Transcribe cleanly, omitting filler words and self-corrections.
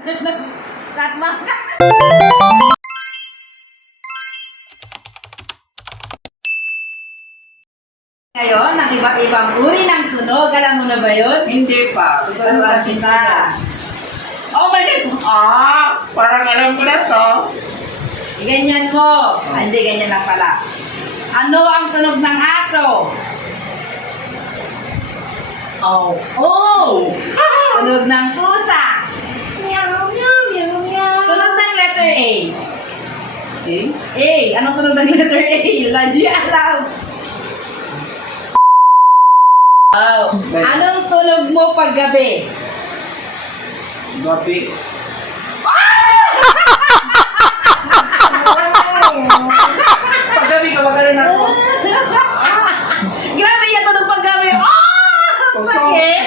Katma ka. Ngayon, ng iba't ibang uri ng tunog. Alam mo na ba yun? Hindi pa. Ano ba sita? Oh my God! Ah! Parang alam ko na to. Ganyan mo. Ah, hindi, ganyan lang pala. Ano ang tunog ng aso? Oh! Oh! Tunog ng pusa. Meow, meow, meow, meow. Tunog ng letter A. See? A. Anong tunog ng letter A? Lagi alam. Oh. Anong tunog mo paggabi? Gabi. Paggabi ka, magaling ako. Grabe yan tunog paggabi. Oh! Sakit!